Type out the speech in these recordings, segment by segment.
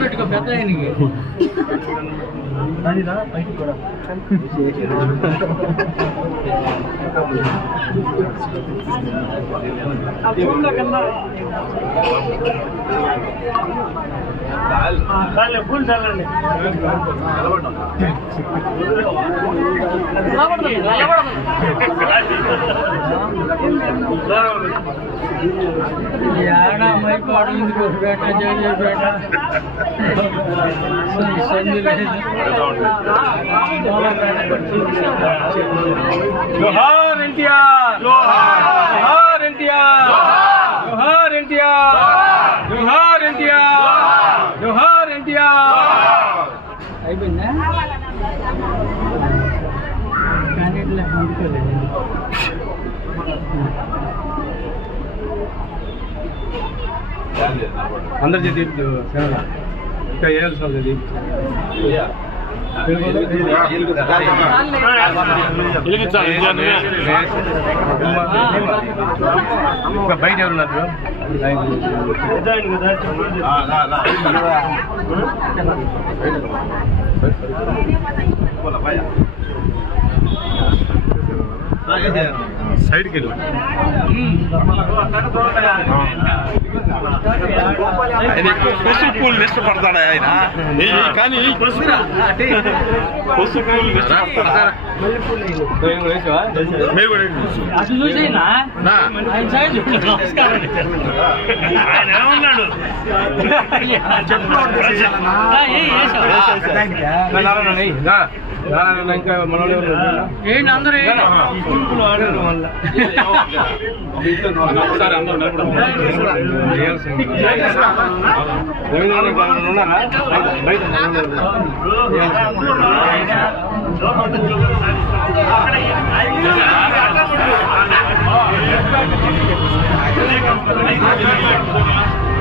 పెట్టుకో పెద్ద ఆయనకి కూడా ఫుల్ చల్లండి ग्यारह मई को अरविंद घोष बैठा जय बैठा जोहार इंडिया जोहार। అందరి చేతి సేవల ఇంకా వేయాల్సిన సార్ బయట ఎవరున్నారు? సైడ్కి వెళ్ళి ఆయన ఎక్కువ పసుపు పూలు ఇష్టపడతాడా ఆయన? ఏయ్, కానీ పసుపు. పూలు ఇష్టపడతాడా మీరు కూడా. ఆయన ఏమన్నాడు? ఆ, ఏ, వేసావా? నారాయణ నెయ్యి. దా. నారాయణ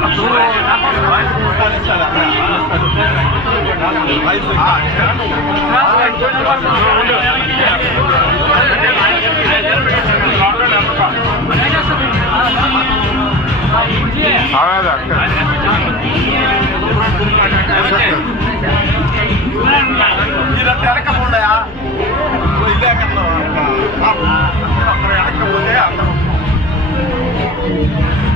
కాకపోతే మా ఇంటికి మీరు వెనకపోండా ఇదే ఎక్కడ వెనకపోతే అందరూ ఓకేనా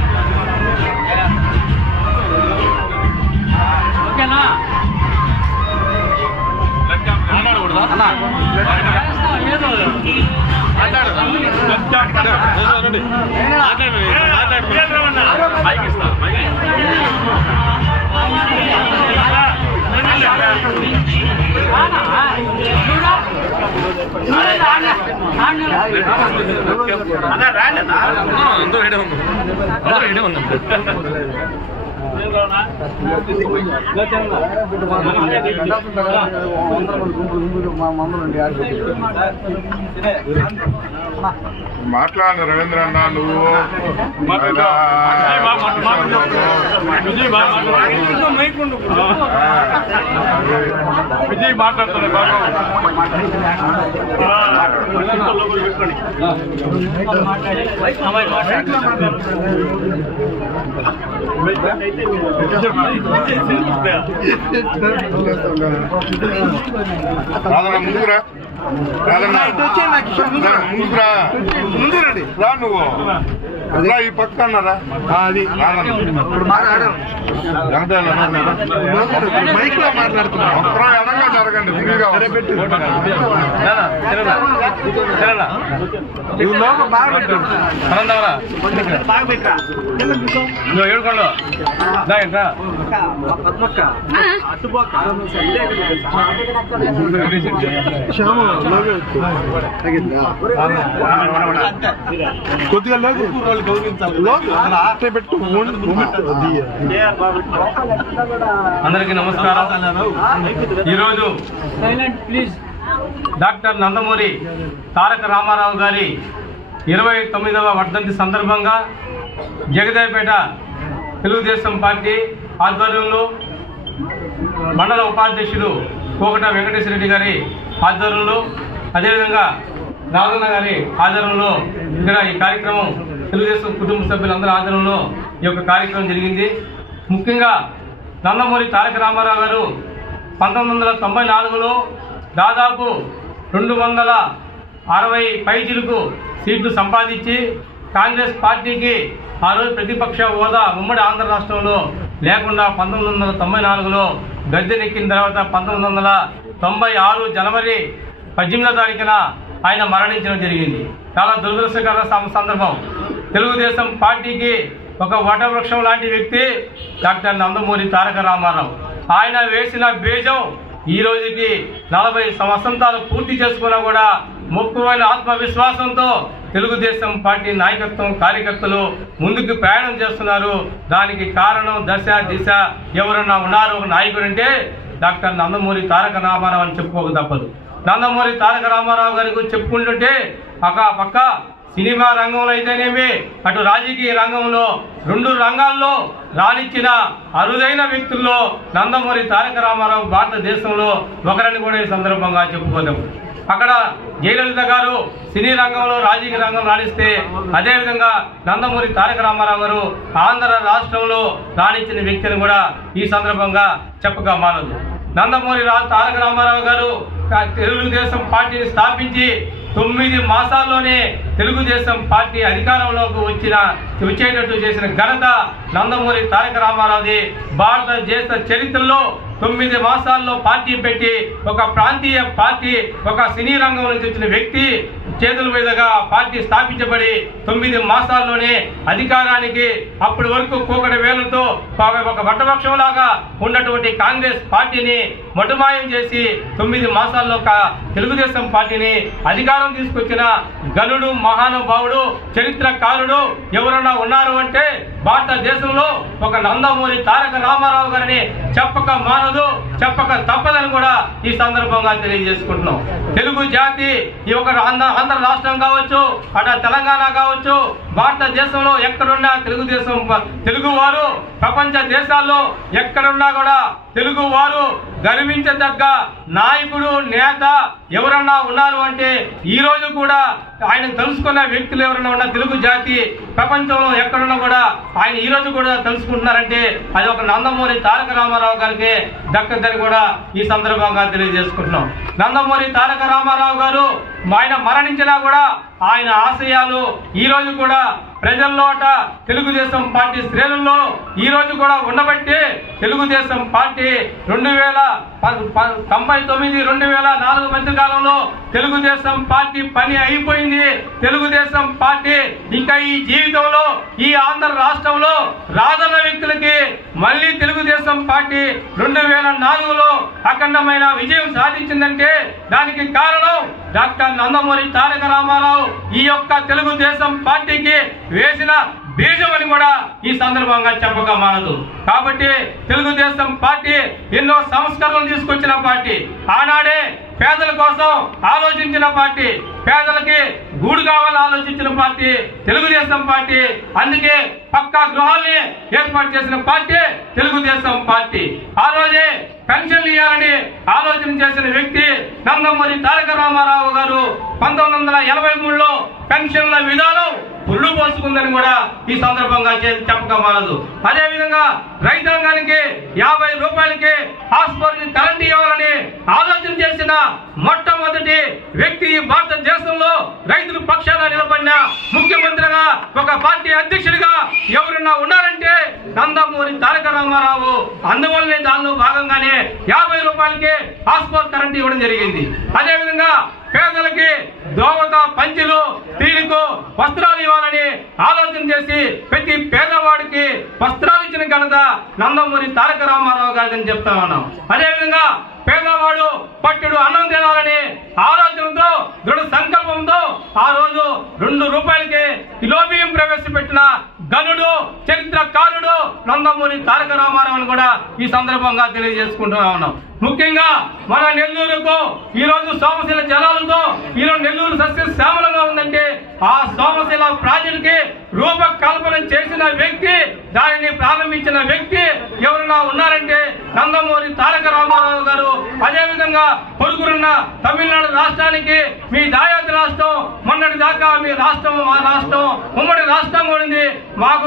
అందరూ ఇడే ఉన్నాం అందరూ ఇడే ఉన్నాం మాట్లాడు రవీంద్ర అన్న నువ్వు. విజయ్ మాట్లాడుతున్నాడు బాగా రాదన్న ముందుకురా రా, ముందుకురా ముందు రండి రా నువ్వు. అలా ఈ పక్క అన్నారా అది? మైక్లో మాట్లాడుతున్నాం. ఎడంగా జరగండి ఫ్రీగా బాగా పెట్టు. ఏడుకోండు. శ్యామ కొద్దిగా లేదు. పెట్టు. అందరికీ నమస్కారం ఈరోజు silent please doctor Nandamuri Taraka Rama Rao గారి ఇరవై తొమ్మిదవ వర్ధంతి సందర్భంగా జగదేపేట తెలుగుదేశం పార్టీ ఆధ్వర్యంలో మండల ఉపాధ్యక్షులు కోకట వెంకటేశ్వర రెడ్డి గారి ఆధ్వర్యంలో అదేవిధంగా రాఘన్న గారి ఆధ్వర్యంలో ఇక్కడ ఈ కార్యక్రమం తెలుగుదేశం కుటుంబ సభ్యులందరి ఆధ్వర్యంలో ఈ యొక్క కార్యక్రమం జరిగింది. ముఖ్యంగా నందమూరి తారక రామారావు గారు పంతొమ్మిది వందల తొంభై నాలుగులో దాదాపు రెండు వందల అరవై పైజీలకు సీట్లు సంపాదించి కాంగ్రెస్ పార్టీకి ఆ రోజు ప్రతిపక్ష హోదా ఉమ్మడి ఆంధ్ర రాష్ట్రంలో లేకుండా పంతొమ్మిది వందల తొంభై నాలుగులో గద్దెనెక్కిన తర్వాత పంతొమ్మిది వందల తొంభై ఆరు జనవరి పద్దెనిమిదో తారీఖున ఆయన మరణించడం జరిగింది. చాలా దురదృష్టకర సందర్భం. తెలుగుదేశం పార్టీకి ఒక వటవృక్షం లాంటి వ్యక్తి డాక్టర్ నందమూరి తారక రామారావు. ఆయన వేసిన బీజం ఈ రోజుకి నలభై సంవత్సరాలు పూర్తి చేసుకున్నా కూడా ముఖ్యమైన ఆత్మవిశ్వాసంతో తెలుగుదేశం పార్టీ నాయకత్వం కార్యకర్తలు ముందుకు ప్రయాణం చేస్తున్నారు. దానికి కారణం దశ దిశ ఎవరన్నా ఉన్నారు ఒక నాయకుడు అంటే డాక్టర్ నందమూరి తారక రామారావు అని చెప్పుకోక తప్పదు. నందమూరి తారక రామారావు గారి గురించి చెప్పుకుంటుంటే ఒక పక్క సినిమా రంగంలో అయితేనేమి అటు రాజకీయ రంగంలో రెండు రంగాల్లో రాణించిన అరుదైన వ్యక్తుల్లో నందమూరి తారక రామారావు భారతదేశంలో ఒకరని కూడా ఈ సందర్భంగా చెప్పుకోదాం. అక్కడ జయలలిత గారు సినీ రంగంలో రాజకీయ రంగం రాణిస్తే అదేవిధంగా నందమూరి తారక రామారావు గారు ఆంధ్ర రాష్ట్రంలో రాణించిన వ్యక్తిని కూడా ఈ సందర్భంగా చెప్పగా మానదు నందమూరి తారక రామారావు గారు తెలుగుదేశం పార్టీని స్థాపించి తొమ్మిది మాసాల్లోనే తెలుగుదేశం పార్టీ అధికారంలోకి వచ్చిన వచ్చేటట్టు చేసిన ఘనత నందమూరి తారక రామారావుది. భారతదేశ చరిత్రలో తొమ్మిది మాసాల్లో పార్టీ పెట్టి ఒక ప్రాంతీయ పార్టీ ఒక సినీ రంగం నుంచి వచ్చిన వ్యక్తి చేతుల మీదుగా పార్టీ స్థాపించబడి తొమ్మిది మాసాల్లోనే అధికారానికి అప్పటి వరకు కూకటి వేలతో ఒక- ఒక లాగా ఉన్నటువంటి కాంగ్రెస్ పార్టీని మటుమాయం చేసి తొమ్మిది మాసాల్లో ఒక తెలుగుదేశం పార్టీని అధికారం తీసుకొచ్చిన గనుడు మహానుభావుడు చరిత్రకారుడు ఎవరన్నా ఉన్నారు అంటే భారతదేశంలో ఒక నందమూరి తారక రామారావు గారిని చెప్పక మానదు చెప్పక తప్పదని కూడా ఈ సందర్భంగా తెలియజేసుకుంటున్నాం. తెలుగు జాతి ఈ ఒక ఆంధ్ర ఆంధ్ర రాష్ట్రం కావచ్చు అటు తెలంగాణ కావచ్చు భారతదేశంలో ఎక్కడున్నా తెలుగుదేశం తెలుగు వారు ప్రపంచ దేశాల్లో ఎక్కడున్నా కూడా తెలుగు వారు గర్వించదగ్గ నాయకుడు నేత ఎవరన్నా ఉన్నారు అంటే ఈ రోజు కూడా ఆయన తెలుసుకున్న వ్యక్తులు ఎవరైనా ఉన్నా తెలుగు జాతి ప్రపంచంలో ఎక్కడున్నా కూడా ఆయన ఈ రోజు కూడా తెలుసుకుంటున్నారంటే అది ఒక నందమూరి తారక రామారావు గారికి దక్కదని కూడా ఈ సందర్భంగా తెలియజేసుకుంటున్నాం. నందమూరి తారక రామారావు గారు ఆయన మరణించినా కూడా ఆయన ఆశయాలు ఈ రోజు కూడా ప్రజల్లోట తెలుగుదేశం పార్టీ శ్రేణుల్లో ఈ రోజు కూడా ఉండబట్టి తెలుగుదేశం పార్టీ రెండు వేల తొంభై తొమ్మిది రెండు వేల నాలుగు మధ్య కాలంలో తెలుగుదేశం పార్టీ పని అయిపోయింది. తెలుగుదేశం పార్టీ ఇంకా ఈ జీవితంలో ఈ ఆంధ్ర రాష్ట్రంలో రాజన్న వ్యక్తులకి మళ్ళీ తెలుగుదేశం పార్టీ రెండు వేల నాలుగులో అఖండమైన విజయం సాధించిందంటే దానికి కారణం డాక్టర్ నందమూరి తారక రామారావు. ఈ యొక్క తెలుగుదేశం పార్టీకి వేసిన బీజం అని కూడా ఈ సందర్భంగా చెప్పక మానదు. కాబట్టి తెలుగుదేశం పార్టీ ఎన్నో సంస్కరణలు తీసుకొచ్చిన పార్టీ. ఆనాడే పేదల కోసం ఆలోచించిన పార్టీ. పేదలకి గూడు కావాలని ఆలోచించిన పార్టీ. తెలుగుదేశం పార్టీ. అందుకే పక్కా గృహాల్ని ఏర్పాటు చేసిన పార్టీ తెలుగుదేశం పార్టీ. ఆ రోజే పెన్షన్లు ఇవ్వాలని ఆలోచన చేసిన వ్యక్తి నందమూరి తారక రామారావు గారు పంతొమ్మిది వందల ఎనభై మూడులో పెన్షన్ల విధానం పుల్లు పోసుకుందని కూడా ఈ సందర్భంగా చెప్పక మానదు అదేవిధంగా రైతాంగానికి యాభై రూపాయలకి హాస్పిటల్ కరెంట్ ఇవ్వాలని ఆలోచన చేసిన మొట్టమొదటి వ్యక్తి ఈ భారతదేశంలో రైతు ఒక పార్టీ అధ్యక్షుడిగా ఎవరన్నా ఉన్నారంటే నందమూరి తారక రామారావు అందువల్లనే దానిలో భాగంగానే యాభై రూపాయలకి హాస్పిటల్ కరెంట్ ఇవ్వడం జరిగింది. అదేవిధంగా పేదలకి దోవత పంచులు తీరుకు వస్త్రాలు ఇవ్వాలని ఆలోచన చేసి ప్రతి పేదవాడికి వస్త్రాలు ఇచ్చిన ఘనత నందమూరి తారక రామారావు గారిని చెప్తా ఉన్నాం. అదేవిధంగా పేదవాడు పట్టుడు అన్నం తినాలని ఆలోచనతో దృఢ సంకల్పంతో ఆ రోజు రెండు రూపాయలకి కిలో బియ్యం ప్రవేశపెట్టిన గనుడు చరిత్రకారుడు నందమూరి తారక రామారావుని కూడా ఈ సందర్భంగా తెలియజేసుకుంటూ ఉన్నాం. ముఖ్యంగా మన నెల్లూరుకు ఈ రోజు సోమశిల జలాలతో ఈ రోజు నెల్లూరు సస్య శ్యామలంగా ఉందంటే ఆ సోమశిల ప్రాజెక్టుకి రూపకల్పన చేసిన వ్యక్తి దానిని ప్రారంభించిన వ్యక్తి ఎవరన్నా ఉన్నారంటే నందమూరి తారక రామారావు గారు. అదేవిధంగా పొరుగురున్న తమిళనాడు రాష్ట్రానికి మీ దాయాది రాష్ట్రం మొన్నటి దాకా మీ రాష్ట్రం మా రాష్ట్రం ఉమ్మడి రాష్ట్రం ఉంది మాకు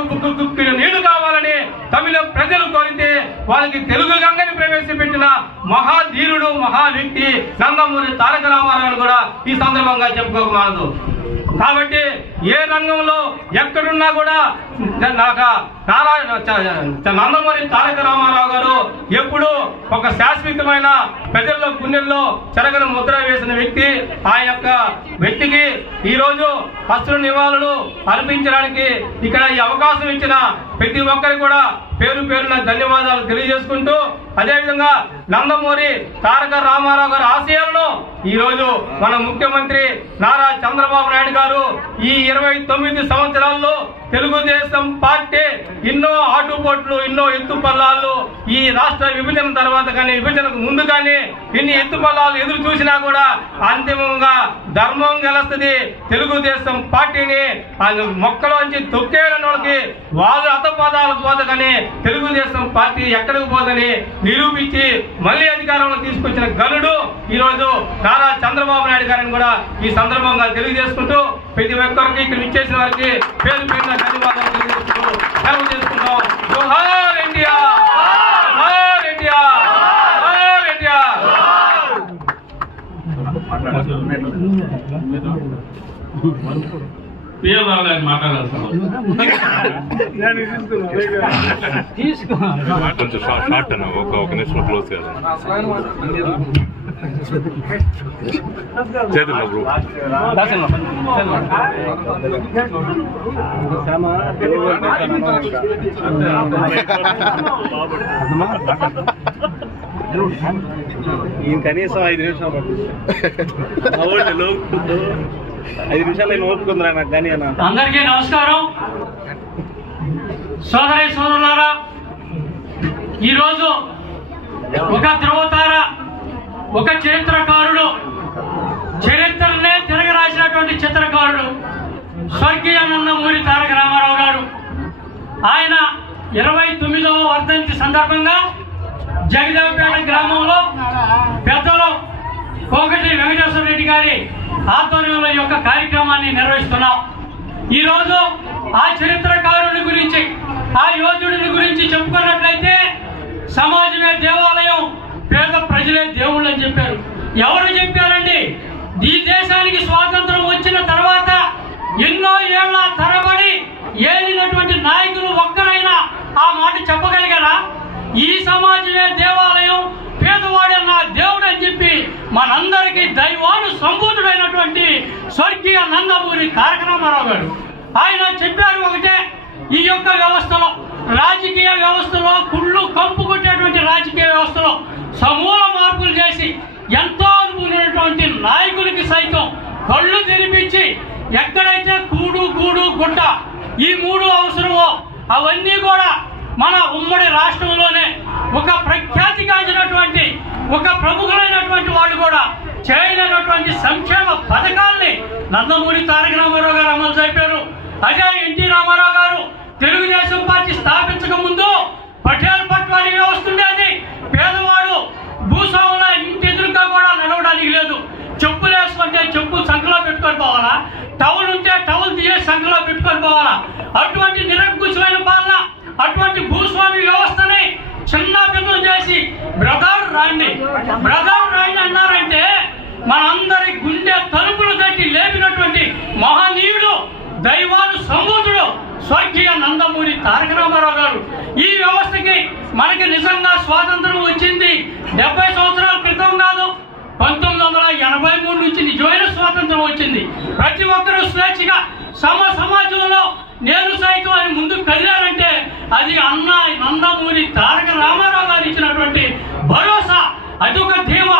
నీళ్ళు కావాలని తమిళ ప్రజలు కోరితే వాళ్ళకి తెలుగు గంగని ప్రవేశపెట్టిన మహాధీరుడు మహావ్యక్తి నందమూరి తారక రామారావు కూడా ఈ సందర్భంగా చెప్పుకోకూడదు కాబట్టి ఏ రంగంలో ఎక్కడున్నా కూడా నాకు నారాయణ నందమూరి తారక రామారావు గారు ఎప్పుడు ఒక శాశ్వతమైన ప్రజల్లో గుండెల్లో చెరగని ముద్ర వేసిన వ్యక్తి. ఆ యొక్క వ్యక్తికి ఈ రోజు అసలు నివాళులు అర్పించడానికి ఇక్కడ ఈ అవకాశం ఇచ్చిన ప్రతి ఒక్కరికి కూడా పేరు పేరున ధన్యవాదాలు తెలియజేసుకుంటూ అదేవిధంగా నందమూరి తారక రామారావు గారి ఆశయాలను ఈ రోజు మన ముఖ్యమంత్రి నారా చంద్రబాబు నాయుడు గారు ఈ ఇరవై తొమ్మిది సంవత్సరాల్లో తెలుగుదేశం పార్టీ ఎన్నో ఆటుపోట్లు ఎన్నో ఎత్తు పల్లాలు ఈ రాష్ట్ర విభజన తర్వాత కానీ విభజనకు ముందు కానీ ఇన్ని ఎత్తు పల్లాలు ఎదురు చూసినా కూడా అంతిమంగా ధర్మం గెలుస్తుంది. తెలుగుదేశం పార్టీని మొక్కలోంచి తొక్కేయని వాళ్ళకి వాళ్ళు అతపాదాలకు పోదకని తెలుగుదేశం పార్టీ ఎక్కడికి పోదని నిరూపించి మళ్ళీ అధికారంలో తీసుకొచ్చిన గనుడు ఈ రోజు నారా చంద్రబాబు నాయుడు గారిని కూడా ఈ సందర్భంగా తెలియజేసుకుంటూ ప్రతి ఒక్కరికి ఇక్కడ ఇచ్చేసిన వారికి పేరు పేరున ధన్యవాదాలు తెలియజేసుకుంటూ సెలవు చేసుకుంటాం జోహార్ ఇండియా జోహార్ ఇండియా జోహార్ ఇండియా పిఎల్ రావు గారికి మాట్లాడాలి తీసుకో కొంచెం షార్ట్ షార్ట్ అన్న ఒక ఒక నిమిషం క్లోజ్ కదా చేతుల్లో బ్రో ఈయన కనీసం ఐదు నిమిషాలు పడుతుంది ఐదు నిమిషాలు నేను ఓపుకుందిరా నాకు కానీ అన్న. అందరికీ నమస్కారం. సోదరి సోదరులారా ఈరోజు ఒక ధ్రువతారా ఒక చరిత్రకారుడు చరిత్రనే తిరగ రాసినటువంటి చిత్రకారుడు స్వర్గీయ నందమూరి తారక రామారావు గారు. ఆయన ఇరవై తొమ్మిదవ వర్ధంతి సందర్భంగా జగదేవపేట గ్రామంలో పెద్దలు కోకటి వెంకటేశ్వర రెడ్డి గారి ఆధ్వర్యంలో యొక్క కార్యక్రమాన్ని నిర్వహిస్తున్నాం. ఈరోజు ఆ చరిత్రకారుని గురించి ఆ యోధుడిని గురించి చెప్పుకున్నట్లయితే సమాజమే దేవాలయం పేద ప్రజలే దేవుళ్ళు అని చెప్పారు. ఎవరు చెప్పారండి? ఈ దేశానికి స్వాతంత్రం వచ్చిన తర్వాత ఎన్నో ఏళ్ళ తరబడి ఏలినటువంటి నాయకులు ఒక్కరైనా ఆ మాట చెప్పగలిగారా? ఈ సమాజమే దేవాలయం పేదవాడే నా దేవుడు అని చెప్పి మనందరికీ దైవాను సంబూతుడైనటువంటి స్వర్గీయ నందమూరి తారక రామారావు గారు. ఆయన చెప్పారు ఒకటే ఈ యొక్క వ్యవస్థలో రాజకీయ వ్యవస్థలో కుళ్ళు ఎక్కడైతే కూడు గూడు గుడ్డ ఈ మూడు అవసరమో అవన్నీ కూడా మన ఉమ్మడి రాష్ట్రంలోనే ఒక ప్రఖ్యాతిగాంచినటువంటి ఒక ప్రముఖులైనటువంటి వాళ్ళు కూడా చేయలేనటువంటి సంక్షేమ పథకాల్ని నందమూరి తారక రామారావు గారు అమలు చేపారు అదే ఎన్టీ రామారావు గారు తెలుగుదేశం పార్టీ స్థాపించక ముందు పటేల్ పట్వారి వ్యవస్థ ఉండేది. పేదవాడు భూస్వాముల ఇంటి ఎదురుగా కూడా నడవడానికి లేదు. చెప్పులు వేసుకుంటే చెప్పు సంఖలో పెట్టుకొని పోవాలా? టవల్ ఉంటే టవల్ తీయే సంఖలో పెట్టుకొని పోవాలా? అటువంటి నిరంకుశమైన పాలన అటువంటి భూస్వామి వ్యవస్థని చిన్న పిల్లలు చేసి బ్రదర్ రాయండి బ్రదర్ రాయండి అన్నారంటే మనందరి గుండె తలుపులు తట్టి లేపినటువంటి మహనీయుడు దైవాలు సమూతుడు స్వర్గీయ నందమూరి తారక రామారావు గారు. ఈ వ్యవస్థకి మనకి నిజంగా స్వాతంత్రం వచ్చింది డెబ్బై సంవత్సరాలు వందల ఎనభై మూడు నుంచి నిజమైన స్వాతంత్రం వచ్చింది. ప్రతి ఒక్కరూ స్వేచ్ఛగా సమ సమాజంలో నేను సైతం అని ముందుకు కదిలారంటే అది అన్న నందమూరి తారక రామారావు గారు ఇచ్చినటువంటి భరోసా అది ఒక ధీమా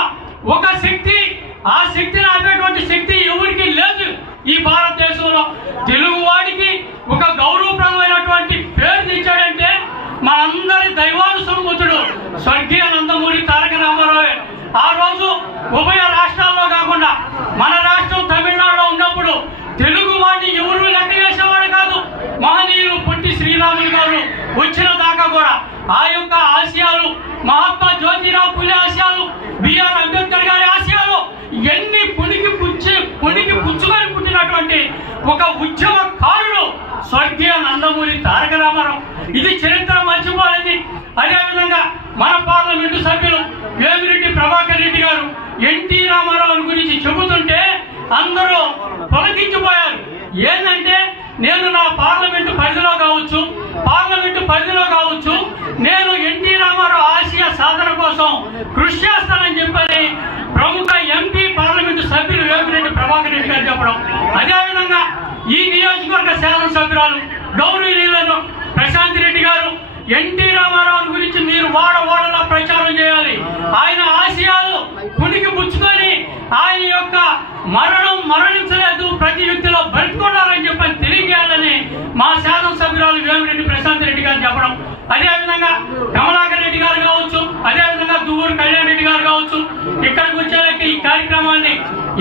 ఒక శక్తి. ఆ శక్తిని ఆపేటువంటి శక్తి ఎవరికి లేదు ఈ భారతదేశంలో. తెలుగు వాడికి ఒక గౌరవప్రదమైనటువంటి పేరు ఇచ్చాడంటే మనందరి దైవానుసంబుతుడు స్వర్గీయ నందమూరి తారక రామారావు. ఆ రోజు ఉభయ రాష్ట్రాల్లో కాకుండా మన రాష్ట్రం తమిళనాడులో ఉన్నప్పుడు తెలుగు వాడిని ఎవరు లెక్క చేసేవాడు కాదు. మహనీయులు పొట్టి శ్రీరాములు గారు వచ్చిన దాకా కూడా ఆ యొక్క ఆశయాలు మహాత్మా జ్యోతిరావు పులే ఆశయాలు బిఆర్ అంబేద్కర్ గారి ఆశయాలు ఎన్ని పుణికి పుచ్చి పుణికి పుచ్చుకొని పుట్టినటువంటి ఒక ఉద్యమకారుడు స్వర్గీయ నందమూరి తారక రామారావు. ఇది చరిత్ర మర్చిపోలేదు అదేవిధంగా మన పార్లమెంటు సభ్యులు వేమిరెడ్డి ప్రభాకర్ రెడ్డి గారు ఎన్టీ రామారావు గురించి చెబుతుంటే అందరూ తొలగించిపోయారు ఏంటంటే నేను నా పార్లమెంటు పరిధిలో కావచ్చు పార్లమెంటు పరిధిలో కావచ్చు నేను ఎన్టీ రామారావు ఆశయ సాధన కోసం కృషి చేస్తానని చెప్పని ప్రముఖ ఎంపీ పార్లమెంటు సభ్యులు వేమిరెడ్డి ప్రభాకర్ రెడ్డి గారు చెప్పడం. అదేవిధంగా ఈ నియోజకవర్గ శాసనసభ్యురాలు గౌరవనీయులను ప్రశాంత్ రెడ్డి గారు ఎన్టీ రామారావు గురించి మీరు వాడ వాడలా ప్రచారం చేయాలి. ఆయన ఆశయాలు కునికి పుచ్చుకొని ఆయన యొక్క మరణం మరణించలేదు. ప్రతి వ్యక్తిలో బ్రతుకున్నారని చెప్పని తెలియజేయాలని మా శాసనసభ్యురాలు వేమిరెడ్డి ప్రశాంత్ రెడ్డి గారు చెప్పడం. అదేవిధంగా కమలాకర్ రెడ్డి గారు కావచ్చు అదేవిధంగా దువ్వూరు కళ్యాణ్ రెడ్డి గారు కావచ్చు ఇక్కడికి వచ్చేలాక ఈ కార్యక్రమాన్ని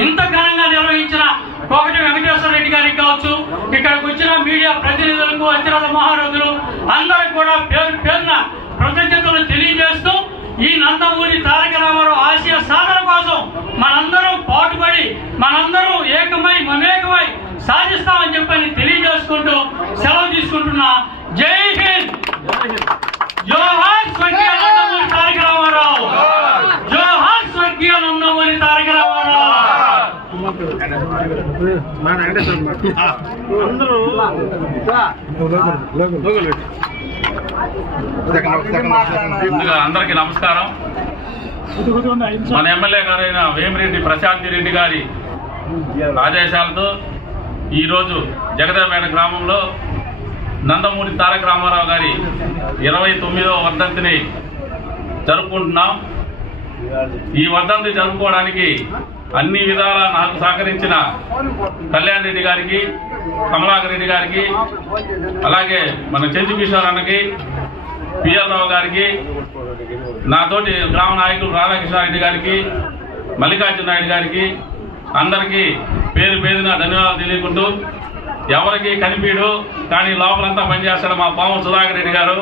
ఇంత ఘనంగా నిర్వహించిన కోకటి వెంకటేశ్వర రెడ్డి గారికి కావచ్చు ఇక్కడికి వచ్చిన మీడియా ప్రతినిధులకు అత్యవత మహారథులు అందరికి కూడా పేరు పేరున కృతజ్ఞతలు తెలియజేస్తూ ఈ నందమూరి తారక రామారావు ఆశయ సాధన కోసం మనందరం పాటుపడి మనందరం ఏకమై మమేకమై సాధిస్తామని చెప్పని తెలియజేసుకుంటూ సెలవు తీసుకుంటున్నా జై హింద్! జోహార్ స్వర్గీయ నందమూరి తారక రామారావు జోహార్ స్వర్గీయ నందమూరి తారక రామారావు అందరూ ముందుగా అందరికీ నమస్కారం. మన ఎమ్మెల్యే గారైన వేమిరెడ్డి ప్రశాంతి రెడ్డి గారి ఆదేశాలతో ఈరోజు జగదేపేట గ్రామంలో నందమూరి తారక రామారావు గారి ఇరవై తొమ్మిదవ వర్ధంతిని జరుపుకుంటున్నాం. ఈ వర్ధంతి జరుపుకోవడానికి అన్ని విధాలా నాకు సహకరించిన కళ్యాణ్ రెడ్డి గారికి కమలాకర్ రెడ్డి గారికి అలాగే మన చెంచు కిషోర్ అన్నకి పిఎల్ గారికి నాతోటి గ్రామ నాయకులు రాధాకృష్ణారెడ్డి గారికి మల్లికార్జున నాయుడు గారికి అందరికీ పేరు పేరున ధన్యవాదాలు తెలియకుంటూ ఎవరికి కనిపించడు కానీ లోపలంతా పనిచేస్తాడు మా పాము సుధాకర్ రెడ్డి గారు.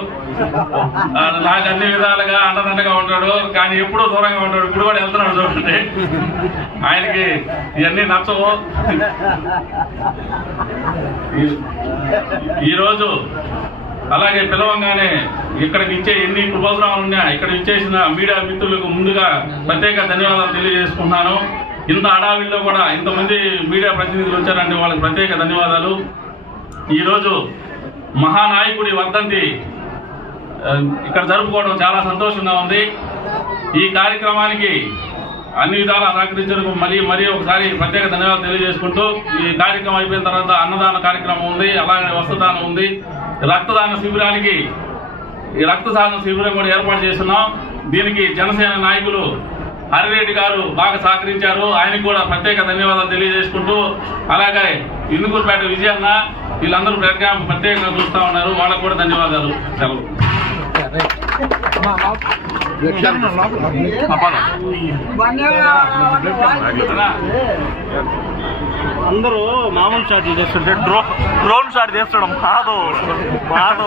నాకు అన్ని విధాలుగా అండదండగా ఉంటాడు కానీ ఎప్పుడూ దూరంగా ఉంటాడు. ఇప్పుడు కూడా వెళ్తున్నాడు చూడండి. ఆయనకి ఇవన్నీ నచ్చవు. ఈరోజు అలాగే పిలవంగానే ఇక్కడికి ఇచ్చే ఎన్ని ప్రోగ్రాములు ఉన్నాయా ఇక్కడ ఇచ్చేసిన మీడియా మిత్రులకు ముందుగా ప్రత్యేక ధన్యవాదాలు తెలియజేసుకుంటున్నాను. ఇంత అడావిల్లో కూడా ఇంతమంది మీడియా ప్రతినిధులు వచ్చారంటే వాళ్ళకి ప్రత్యేక ధన్యవాదాలు. ఈరోజు మహానాయకుడి వర్ధంతి ఇక్కడ జరుపుకోవడం చాలా సంతోషంగా ఉంది. ఈ కార్యక్రమానికి అన్ని విధాలా సహకరించడానికి మరీ మరీ ఒకసారి ప్రత్యేక ధన్యవాదాలు తెలియజేసుకుంటూ ఈ కార్యక్రమం అయిపోయిన తర్వాత అన్నదాన కార్యక్రమం ఉంది అలాగే వస్త్రదానం ఉంది. రక్తదాన శిబిరానికి ఈ రక్తదాన శిబిరం కూడా ఏర్పాటు చేస్తున్నాం. దీనికి జనసేన నాయకులు హరిరెడ్డి గారు బాగా సహకరించారు. ఆయనకు కూడా ప్రత్యేక ధన్యవాదాలు తెలియజేసుకుంటూ అలాగే ఇందుకూరుపేట విజయన్న వీళ్ళందరూ ప్రత్యేక ప్రత్యేకంగా చూస్తా ఉన్నారు. వాళ్ళకు కూడా ధన్యవాదాలు. సెలవు? అందరూ మామూలు షాట్ చేస్తుంటే డ్రో డ్రోన్ షాట్ చేస్తడం. కాదు కాదు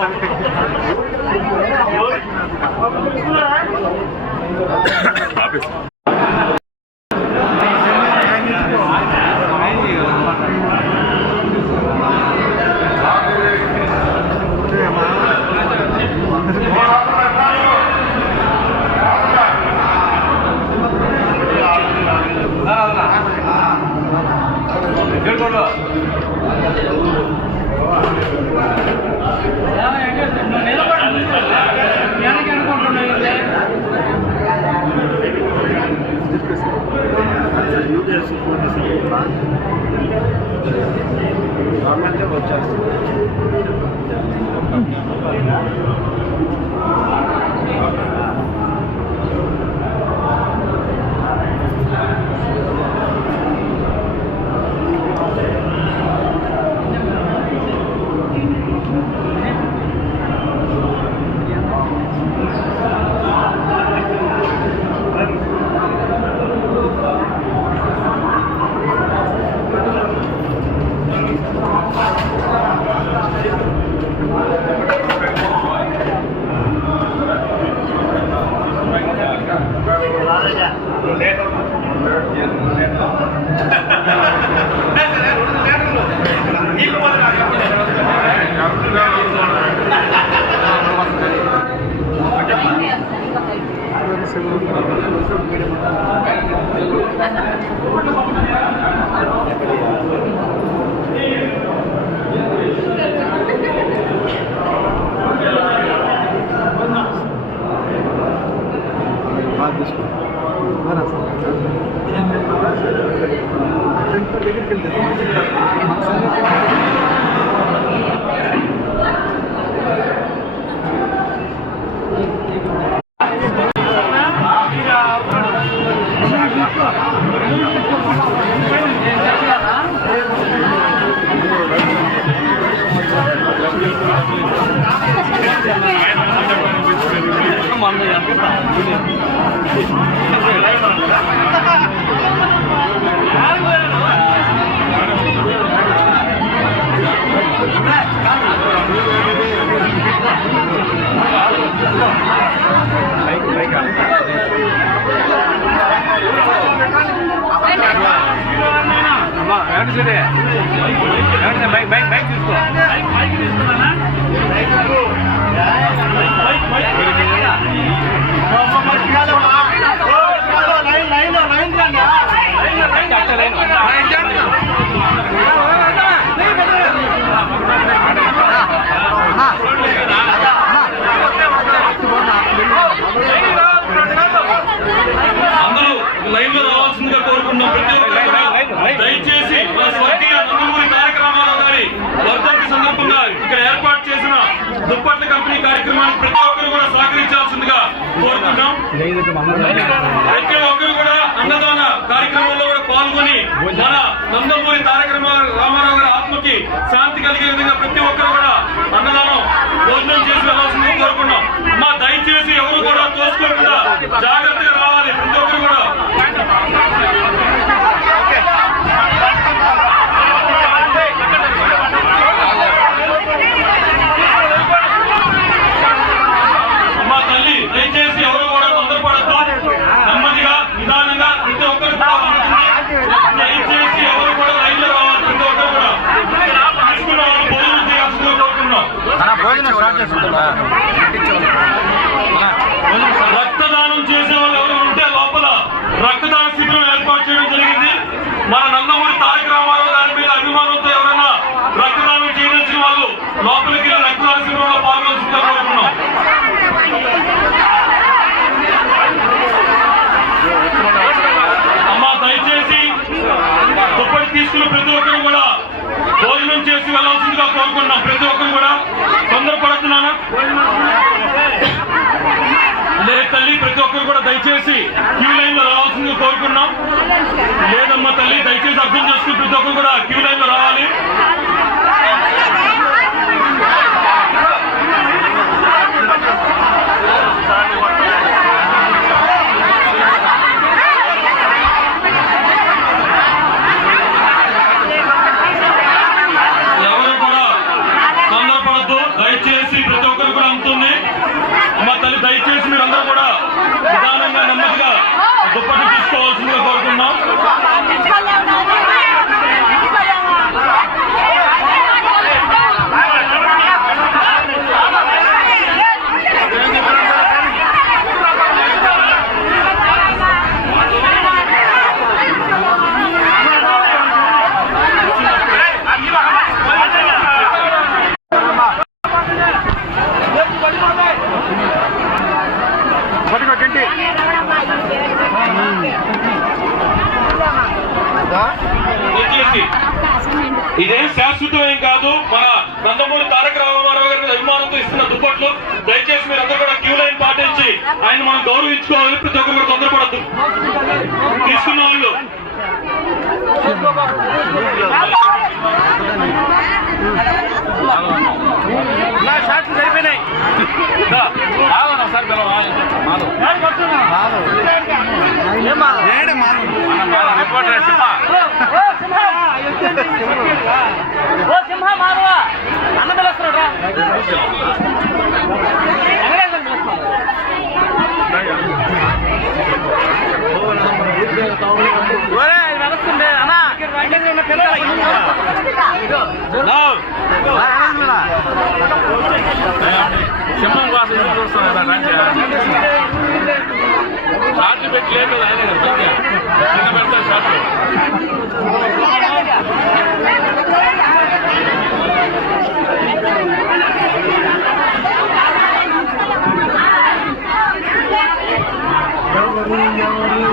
medical disease. దుప్పట్ల కంపెనీ కార్యక్రమానికి ప్రతి ఒక్కరు కూడా సహకరించాల్సిందిగా కోరుకుంటాం ప్రతి ఒక్కరు కూడా అన్నదాన కార్యక్రమంలో కూడా పాల్గొని మన నందమూరి తారక రామారావు గారి ఆత్మకి శాంతి కలిగే విధంగా ప్రతి ఒక్కరు కూడా అన్నదానం భోజనం చేసి వెళ్ళాల్సిందిగా కోరుకున్నాం అమ్మా దయచేసి ఎవరు కూడా తోసుకోకుండా జాగ్రత్తగా రావాలి. ప్రతి ఒక్కరు కూడా అమ్మా తల్లి దయచేసి ఎవరు కూడా తొందరపడద్దు నెమ్మదిగా నిదానంగా ప్రతి ఒక్కరు కూడా ఉంటుంది. దయచేసి ఎవరు కూడా లైన్లో రావాలి ప్రతి ఒక్కరు కూడా తీసుకున్న వాళ్ళు భోజనం చేయాల్సిందిగా కోరుతున్నాం రక్తదానం చేసే వాళ్ళు ఎవరు ఉంటే లోపల రక్తదాన శిబిరం ఏర్పాటు చేయడం జరిగింది మన నందమూరి తారక రామారావు గారి మీద అభిమానంతో ఎవరైనా రక్తదానం చేయదలిచిన వాళ్ళు లోపలికి వెళ్ళి రక్తదాన శిబిరంలో పాల్గొల్సిందిగా కోరుతున్నాం అమ్మా దయచేసి దుప్పటి తీసుకున్న ప్రతి ఒక్కరు కూడా భోజనం చేసి పాల్గొన్న ప్రతి ఒక్కరు కూడా తొందరపడుతున్నానా? లేదు తల్లి ప్రతి ఒక్కరు కూడా దయచేసి క్యూ లైన్లో రావాల్సింది కోరుకున్నాం లేదమ్మా తల్లి దయచేసి అర్థం చేసుకుని ప్రతి ఒక్కరు కూడా క్యూ లైన్లో రావాలి ఎవరు కూడా తొందరపడద్దు దయచేసి ప్రతి ఒక్కరు కూడా అందుతుంది అమ్మ తల్లి దయచేసి మీరందరూ కూడా నిదానంగా నెమ్మదిగా దుప్పటి తీసుకోవాల్సిందిగా కోరుకున్నాం దయచేసి ఇదేం శాశ్వతమేం కాదు మన నందమూరి తారక రామారావు గారి అభిమానంతో ఇస్తున్న దుప్పట్లు దయచేసి మీరు అందరూ కూడా క్యూ లైన్ పాటించి ఆయన మనం గౌరవించుకోవాలి ప్రతి ఒక్కరు కూడా తొందరపడద్దు తీసుకున్న వాళ్ళు ఒకసారి రిపోర్టర్ సినిమా సింహం కోసం ఎదురు చూస్తున్నాడు చార్జ్ పెట్టి లేదు కదా ఛార్జ్ పెట్టలేదు ఆయన కింద పెడతా షాప్ ఎవరు ఎవరు